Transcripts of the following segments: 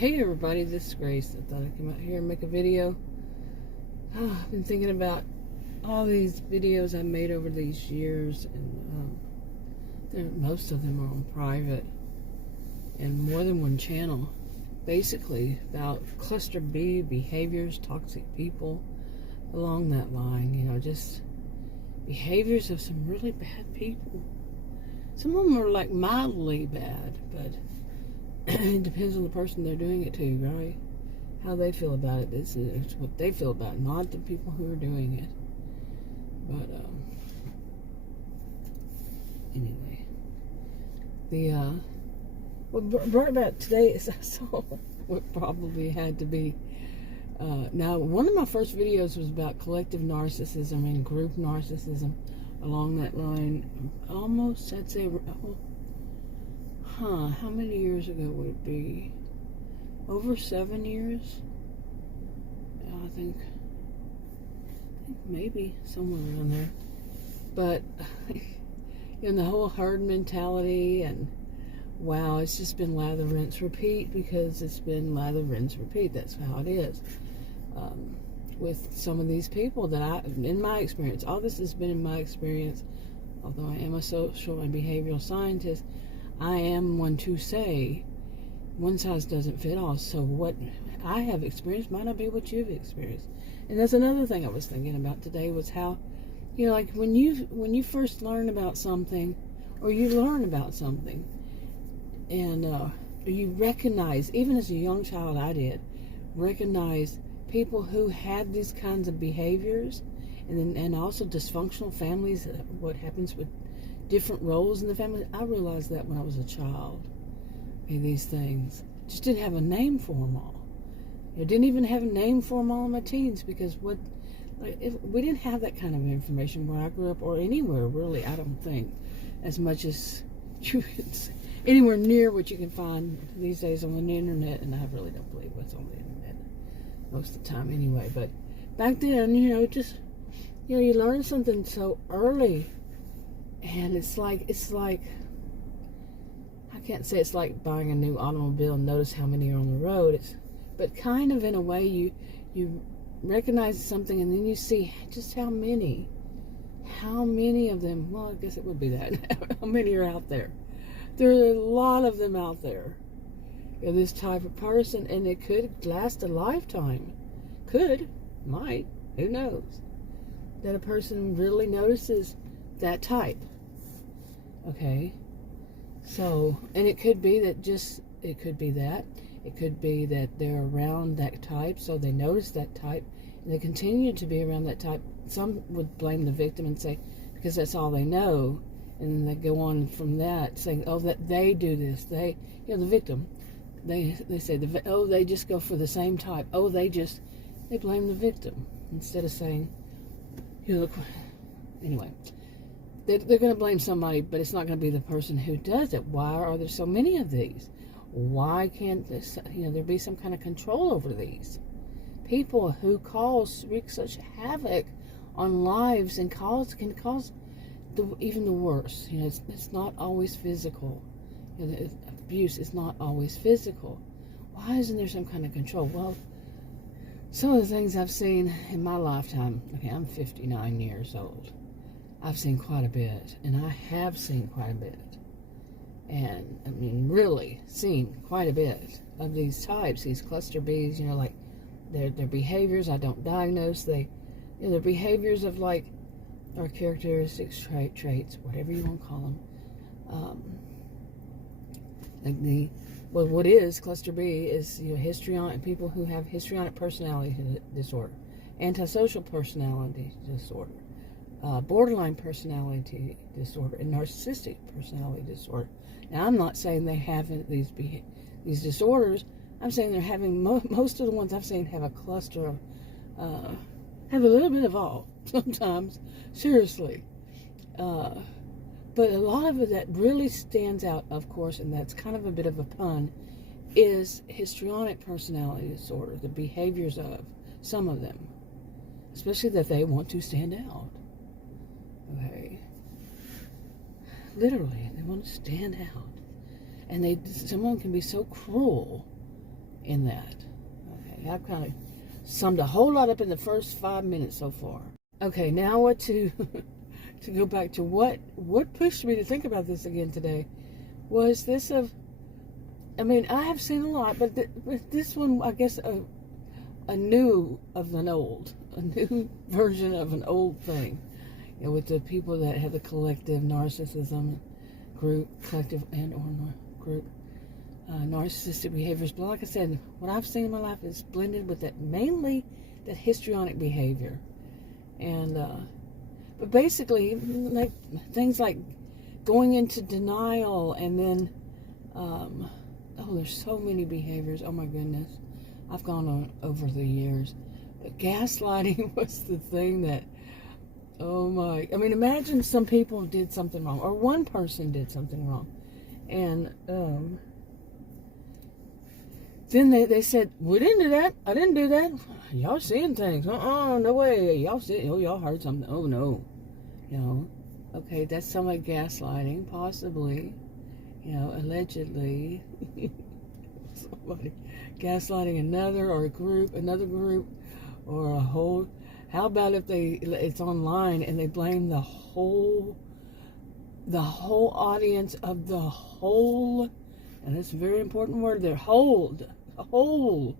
Hey everybody, this is Grace. I thought I'd come out here and make a video. I've been thinking about all these videos I made over these years, and most of them are on private and more than one channel. Basically about cluster B behaviors, toxic people, along that line, just behaviors of some really bad people. Some of them are like mildly bad, but it depends on the person they're doing it to, right? How they feel about it. It's what they feel about it, not the people who are doing it. But anyway, what brought about today is I saw what probably had to be. Now, one of my first videos was about collective narcissism and group narcissism. Along that line, almost, I'd say, how many years ago would it be? Over 7 years? I think maybe somewhere around there. But the whole herd mentality, and wow, it's just been lather, rinse, repeat, because it's been lather, rinse, repeat. That's how it is. With some of these people that in my experience, all this has been in my experience, although I am a social and behavioral scientist, I am one to say one size doesn't fit all. So what I have experienced might not be what you've experienced. And that's another thing I was thinking about today, was how, like when you first learn about something, or you learn about something, and you recognize, even as a young child I did, recognize people who had these kinds of behaviors, and also dysfunctional families, what happens with different roles in the family. I realized that when I was a child. These things just didn't have a name for them all. I didn't even have a name for them all in my teens, because we didn't have that kind of information where I grew up, or anywhere really. I don't think as much as you could see, anywhere near what you can find these days on the internet, and I really don't believe what's on the internet most of the time anyway. But back then, you learn something so early, and it's like I can't say it's like buying a new automobile and notice how many are on the road. But kind of in a way, you recognize something, and then you see just how many of them. Well, I guess it would be that. How many are out there? There are a lot of them out there. This type of person, and it could last a lifetime. Might, who knows? That a person really notices that type. Okay. So, and it could be that it could be that they're around that type, so they notice that type, and they continue to be around that type. Some would blame the victim and say, because that's all they know, and then they go on from that, saying, oh, that they do this. The victim, they say, they just go for the same type. Oh, they blame the victim, instead of saying, anyway. They're going to blame somebody, but it's not going to be the person who does it. Why are there so many of these? Why can't there be some kind of control over these people who wreak such havoc on lives, and can cause even the worst? It's not always physical. The abuse is not always physical. Why isn't there some kind of control? Well, some of the things I've seen in my lifetime. Okay, I'm 59 years old. I've seen quite a bit, and I have seen quite a bit, and I mean really seen quite a bit of these types, these cluster Bs. Like their behaviors I don't diagnose. Their behaviors of or characteristics, traits, whatever you want to call them. What is cluster B is histrionic people who have histrionic personality disorder, antisocial personality disorder, borderline personality disorder, and narcissistic personality disorder. Now, I'm not saying they have these disorders. I'm saying they're having, most of the ones I've seen have a cluster of, have a little bit of all, sometimes, seriously. But a lot of it that really stands out, of course, and that's kind of a bit of a pun, is histrionic personality disorder, the behaviors of some of them, especially that they want to stand out. Okay. Literally, they want to stand out. And someone can be so cruel in that. Okay, I've kind of summed a whole lot up in the first 5 minutes so far. Okay, now what to to go back to what pushed me to think about this again today was this of, I mean, I have seen a lot, but this one, I guess, a new version of an old thing, you know, with the people that have the collective narcissism group, collective and or group, narcissistic behaviors. But like I said, what I've seen in my life is blended with that, mainly that histrionic behavior. And but basically, like things like going into denial, and then oh, there's so many behaviors. Oh my goodness, I've gone on over the years. But gaslighting was the thing that, oh my, I mean, imagine some people did something wrong, or one person did something wrong, and then they said, we didn't do that, I didn't do that, y'all seeing things, no way, y'all see, oh, y'all heard something, oh no, you know, okay, that's somewhat gaslighting, possibly, you know, allegedly, somebody gaslighting another group, or a whole. How about if it's online and they blame the whole audience of the whole, and that's a very important word there, the whole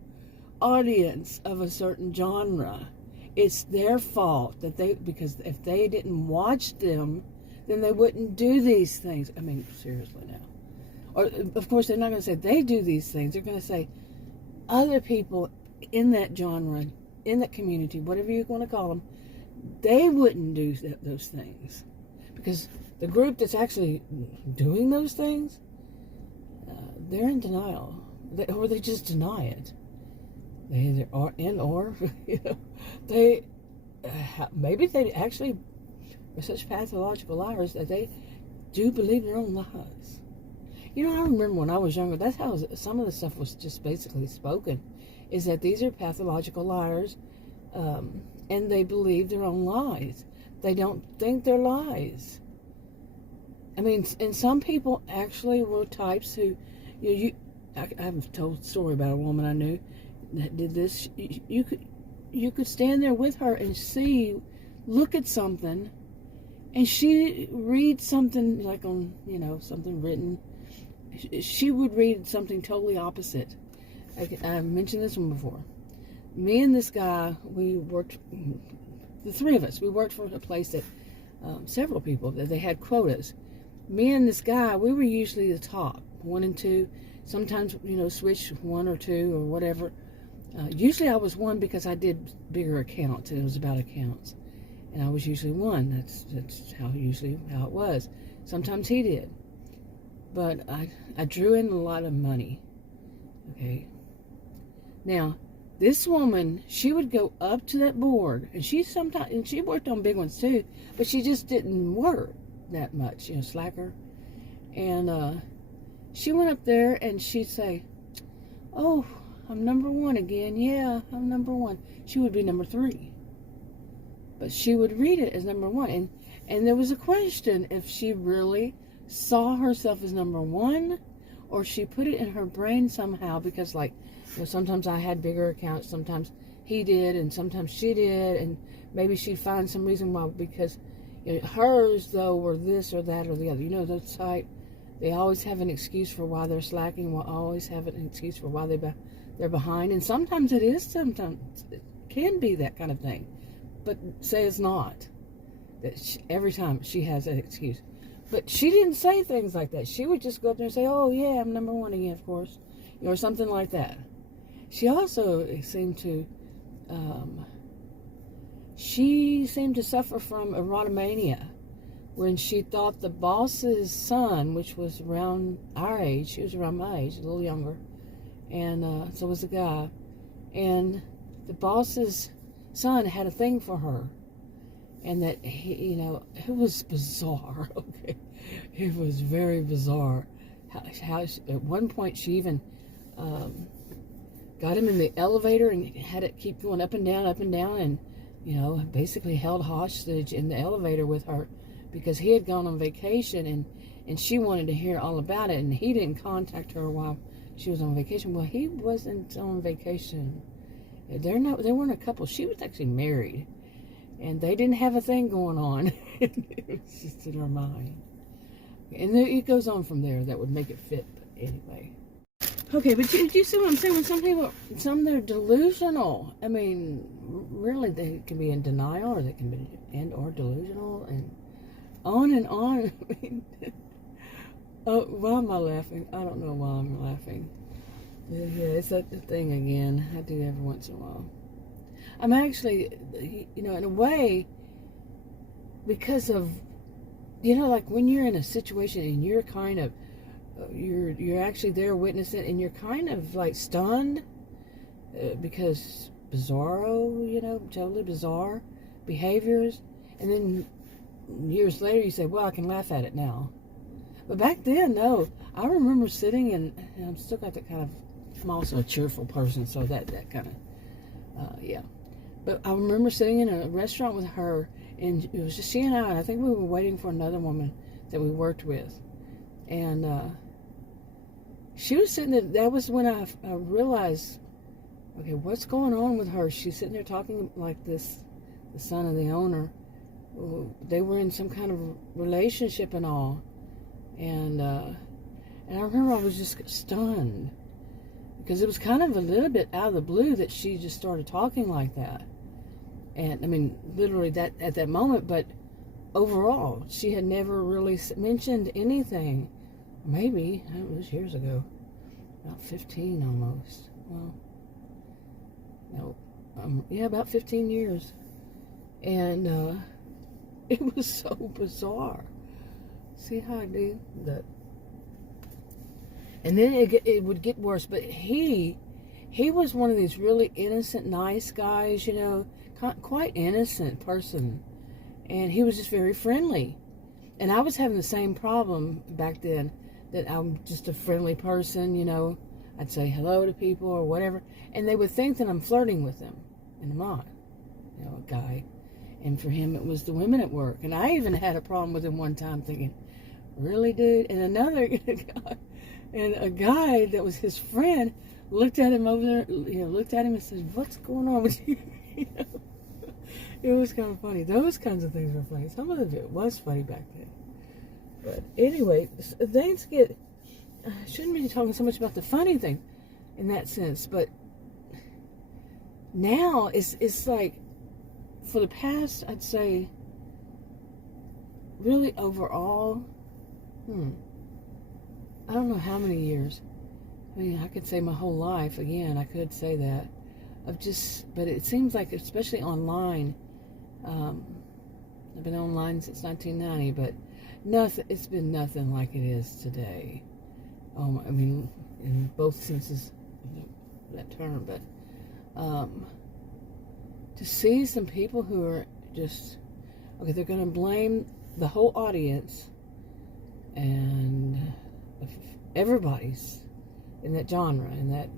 audience of a certain genre. It's their fault because if they didn't watch them, then they wouldn't do these things. I mean, seriously now. Or, of course, they're not going to say they do these things. They're going to say other people in that genre, in that community, whatever you want to call them, they wouldn't do those things. Because the group that's actually doing those things, they're in denial. Or they just deny it. They either are you know, they, maybe they actually are such pathological liars that they do believe their own lies. You know, I remember when I was younger, that's how some of the stuff was just basically spoken, is that these are pathological liars, and they believe their own lies. They don't think they're lies. I mean, and some people actually were types who, I've told a story about a woman I knew that did this. You could stand there with her and look at something, and she reads something like on, you know, something written. She would read something totally opposite. I've mentioned this one before. Me and this guy, the three of us, we worked for a place that several people, that they had quotas. Me and this guy, we were usually the top, 1 and 2. Sometimes, you know, switch 1 or 2 or whatever. Usually I was 1 because I did bigger accounts, and it was about accounts. And I was usually 1. That's how it was. Sometimes he did. But I drew in a lot of money. Okay. Now, this woman, she would go up to that board, and she worked on big ones too, but she just didn't work that much, you know, slacker. And she went up there and she'd say, oh, I'm number 1 again. Yeah, I'm number 1. She would be number 3. But she would read it as number 1. And there was a question if she really saw herself as number 1, or she put it in her brain somehow, because, like, you know, sometimes I had bigger accounts, sometimes he did, and sometimes she did, and maybe she'd find some reason why, because, you know, hers, though, were this or that or the other. You know, those type, they always have an excuse for why they're slacking, will always have an excuse for why they're behind, and sometimes sometimes it can be that kind of thing, but say it's not. That every time she has that excuse. But she didn't say things like that. She would just go up there and say, oh, yeah, I'm number 1 again, of course. Or something like that. She also seemed to suffer from erotomania, when she thought the boss's son, which was around our age, she was around my age, a little younger, and so was the guy, and the boss's son had a thing for her. And that, he, you know, it was bizarre, okay? It was very bizarre. How at one point she even got him in the elevator and had it keep going up and down, and, you know, basically held hostage in the elevator with her, because he had gone on vacation, and she wanted to hear all about it, and he didn't contact her while she was on vacation. Well, he wasn't on vacation. They weren't a couple. She was actually married, and they didn't have a thing going on. It was just in her mind. And it goes on from there. That would make it fit, but anyway. Okay, but do you see what I'm saying? When some they're delusional. I mean, really, they can be in denial, or they can be or delusional, and on and on. I mean, oh, why am I laughing? I don't know why I'm laughing. Yeah, it's that thing again. I do every once in a while. I'm actually, in a way, because of, like when you're in a situation and you're kind of, you're actually there witnessing, and you're kind of like stunned because bizarro, totally bizarre behaviors, and then years later you say, well, I can laugh at it now. But back then, no. I remember sitting and I'm still got that kind of, I'm also a cheerful person, so that kind of, yeah. But I remember sitting in a restaurant with her, and it was just she and I think we were waiting for another woman that we worked with. And she was sitting there. That was when I realized, okay, what's going on with her? She's sitting there talking like this, the son of the owner. They were in some kind of relationship and all. And I remember I was just stunned, because it was kind of a little bit out of the blue that she just started talking like that. And I mean, literally that at that moment, but overall, she had never really mentioned anything. Maybe, it was years ago, about 15 almost. Well, no, yeah, about 15 years. And it was so bizarre. See how I do that? And then it would get worse. But he was one of these really innocent, nice guys, quite innocent person. And he was just very friendly. And I was having the same problem back then, that I'm just a friendly person, I'd say hello to people or whatever. And they would think that I'm flirting with them. And I'm not, a guy. And for him, it was the women at work. And I even had a problem with him one time, thinking, really, dude? And another guy, and a guy that was his friend looked at him over there, looked at him and said, what's going on with you? It was kind of funny. Those kinds of things were funny. Some of it was funny back then. But anyway, things get, I shouldn't be talking so much about the funny thing in that sense, but now it's like, for the past, I'd say, really overall, I don't know how many years. I mean, I could say my whole life, again, I could say that. But it seems like, especially online, I've been online since 1990, but it's been nothing like it is today. I mean, in both senses of that term, but to see some people who are just, okay, they're going to blame the whole audience and everybody's in that genre, in that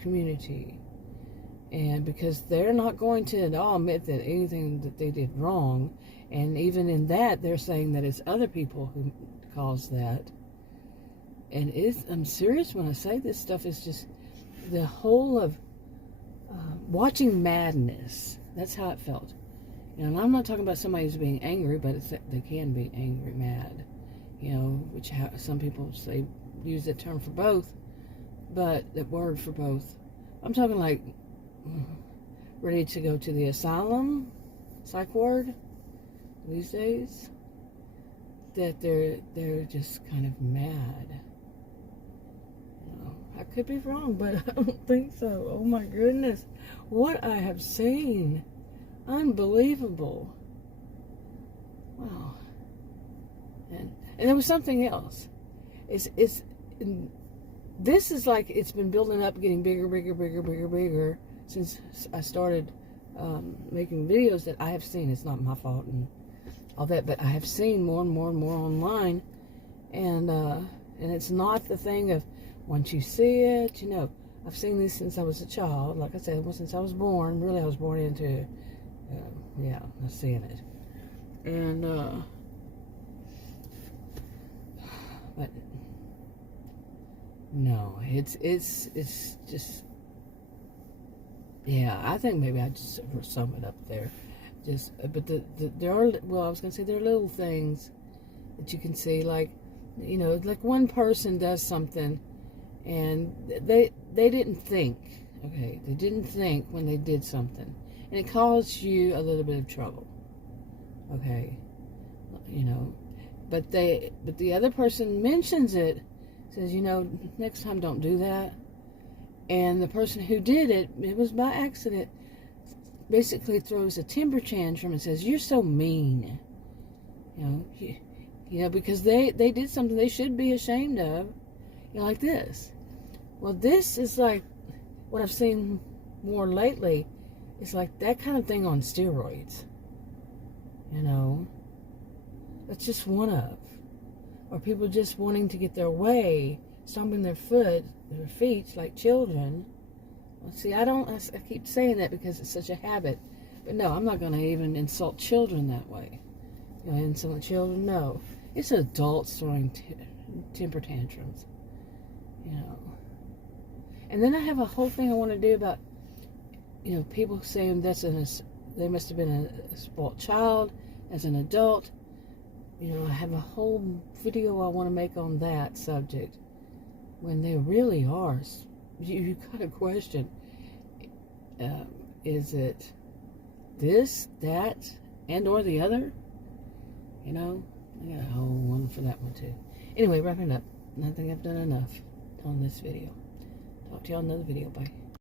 community, and because they're not going to at all admit that anything that they did wrong, and even in that they're saying that it's other people who caused that. And I'm serious when I say this stuff is just the whole of watching madness. That's how it felt. And I'm not talking about somebody who's being angry, but they can be angry, mad, which some people use that term for both, but that word for both. I'm talking like ready to go to the asylum, psych ward these days, that they're just kind of mad. I could be wrong, but I don't think so. Oh my goodness, what I have seen. Unbelievable. Wow. And there was something else. This is like, it's been building up, getting bigger since I started making videos that I have seen. It's not my fault and all that, but I have seen more and more online, and it's not the thing of once you see it, I've seen this since I was a child. Like I said, since I was born. Really, I was born into, I've seen it, and but No, it's just, yeah, I think maybe I just sum it up there. Just, but there are, well, I was going to say there are little things that you can see, like, you know, like one person does something and they didn't think, okay, they didn't think when they did something, and it caused you a little bit of trouble, okay, you know, but the other person mentions it, says, you know, next time don't do that, and the person who did it was by accident, basically throws a temper tantrum and says, you're so mean, you know, because they did something they should be ashamed of, you know, like this. Well, this is like what I've seen more lately. It's like that kind of thing on steroids, you know. That's just one of. Or people just wanting to get their way, stomping their feet like children. Well, see, I keep saying that because it's such a habit. But no, I'm not going to even insult children that way. You know, insult children, no. It's adults throwing temper tantrums, you know. And then I have a whole thing I want to do about, you know, people saying they must have been a spoiled child as an adult. You know, I have a whole video I want to make on that subject. When they really are, you got to question, is it this, that, and or the other? You know, I got a whole one for that one too. Anyway, wrapping up. I think I've done enough on this video. Talk to you on another video. Bye.